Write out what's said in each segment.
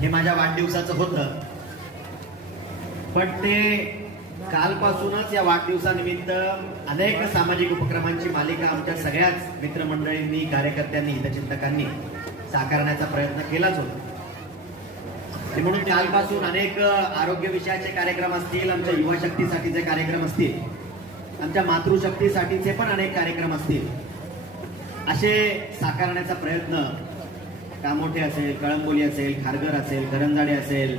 हे माझ्या वाढदिवसाचं होतं, पण ते कालपासूनच या वाढदिवसानिमित्त अनेक सामाजिक उपक्रमांची मालिका आमच्या सगळ्याच मित्रमंडळींनी, कार्यकर्त्यांनी, हितचिंतकांनी साकारण्याचा प्रयत्न केलाच होता. म्हणून कालपासून अनेक आरोग्य विषयाचे कार्यक्रम असतील, आमच्या युवा शक्तीसाठीचे कार्यक्रम असतील, आमच्या मातृशक्तीसाठीचे पण अनेक कार्यक्रम असतील, असे साकारण्याचा प्रयत्न कामोठे असेल, कळंबोली असेल, खारघर असेल, करंजाडे असेल,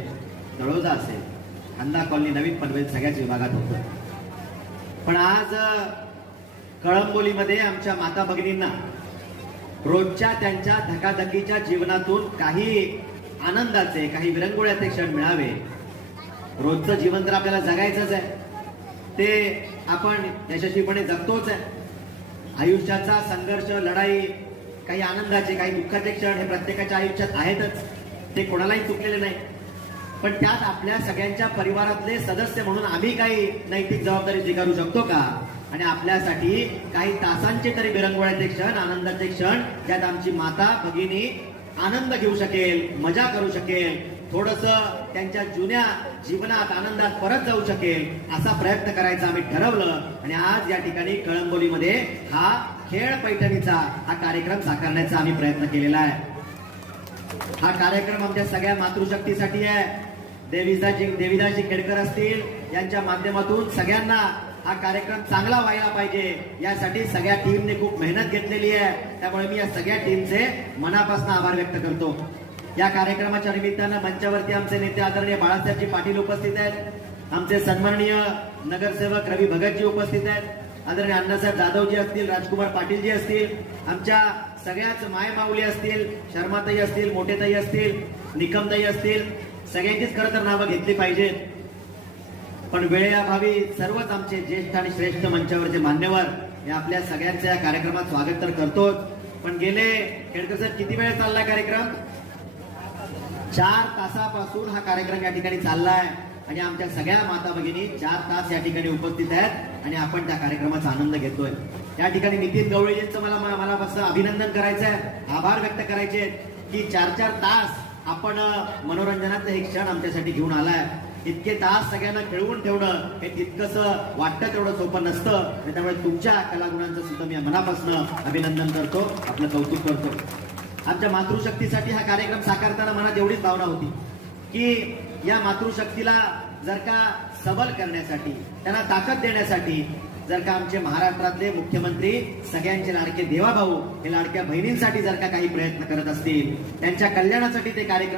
तळोजा असेल, खांदा कॉलनी, नवीन पनवेल सगळ्याच विभागात होतं. पण आज कळंबोलीमध्ये आमच्या माता भगिनींना रोजच्या त्यांच्या धकाधकीच्या जीवनातून काही आनंदाचे, काही विरंगुळ्याचे क्षण मिळावे. रोजचं जीवन तर आपल्याला जगायचंच आहे, ते आपण यशस्वीपणे जगतोच आहे. आयुष्याचा संघर्ष, लढाई, काही आनंदाचे, काही दुःखाचे क्षण हे प्रत्येकाच्या आयुष्यात आहेतच, ते कोणालाही चुकलेले नाही. पण त्यात आपल्या सगळ्यांच्या परिवारातले सदस्य म्हणून आम्ही काही नैतिक जबाबदारी स्वीकारू शकतो का? आणि आपल्यासाठी काही तासांचे तरी विरंगुळ्याचे क्षण, आनंदाचे क्षण, ज्यात आमची माता भगिनी आनंद घेऊ शकेल, मजा करू शकेल, थोडंसं त्यांच्या जुन्या जीवनात आनंदात परत जाऊ शकेल, असा प्रयत्न करायचा आम्ही ठरवलं. आणि आज या ठिकाणी कळंबोलीमध्ये हा खेळ पैठणीचा हा कार्यक्रम साकारण्याचा आम्ही प्रयत्न केलेला आहे. हा कार्यक्रम आमच्या सगळ्या मातृशक्तीसाठी आहे. देवीदासजी खेडकर असतील, यांच्या माध्यमातून सगळ्यांना हा कार्यक्रम चांगला व्हायला पाहिजे, यासाठी सगळ्या टीमने खूप मेहनत घेतलेली आहे. त्यामुळे मी या सगळ्या टीमचे मनापासून आभार व्यक्त करतो. या कार्यक्रमाच्या निमित्तानं मंचावरती आमचे नेते आदरणीय बाळासाहेबजी पाटील उपस्थित आहेत, आमचे सन्माननीय नगरसेवक रवी भगतजी उपस्थित आहेत, आदरणीय अण्णासाहेब जाधवजी असतील, राजकुमार पाटीलजी असतील, आमच्या सगळ्याच मायमाऊली असतील, शर्माताई असतील, मोठेताई असतील, निकमताई असतील, सगळ्यांचीच खरं तर नावं घेतली पाहिजेत. पण वेळेअभावी सर्वच आमचे ज्येष्ठ आणि श्रेष्ठ मंचावरचे मान्यवर हे आपल्या सगळ्यांचं या कार्यक्रमात स्वागत तर करतोच. पण गेले खेडकर सर किती वेळ चाललाय कार्यक्रम? 4 तासापासून हा कार्यक्रम या ठिकाणी चाललाय आणि आमच्या सगळ्या माता भगिनी 4 तास या ठिकाणी उपस्थित आहेत आणि आपण त्या कार्यक्रमाचा आनंद घेतोय. या ठिकाणी नितीन गवळीजींचं मला असं अभिनंदन करायचंय, आभार व्यक्त करायचे की 4-4 तास आपण मनोरंजनाचे हे क्षण आमच्यासाठी घेऊन आलाय. इतके तास सगळ्यांना खेळवून ठेवणं हे तितकंस वाटतं तेवढं सोपं नसतं. त्यामुळे तुमच्या कलागुणांचं सुद्धा मी मनापासून अभिनंदन करतो, आपलं कौतुक करतो. आमच्या मातृशक्तीसाठी हा कार्यक्रम साकारताना मनात एवढीच भावना होती की या मातृशक्तीला जर का सबल करण्यासाठी, त्यांना ताकद देण्यासाठी जर का आमचे महाराष्ट्रातले मुख्यमंत्री सगळ्यांचे लाडके देवाभाऊ हे लाडक्या बहिणींसाठी जर का काही प्रयत्न करत असतील, त्यांच्या कल्याणासाठी ते कार्यक्रम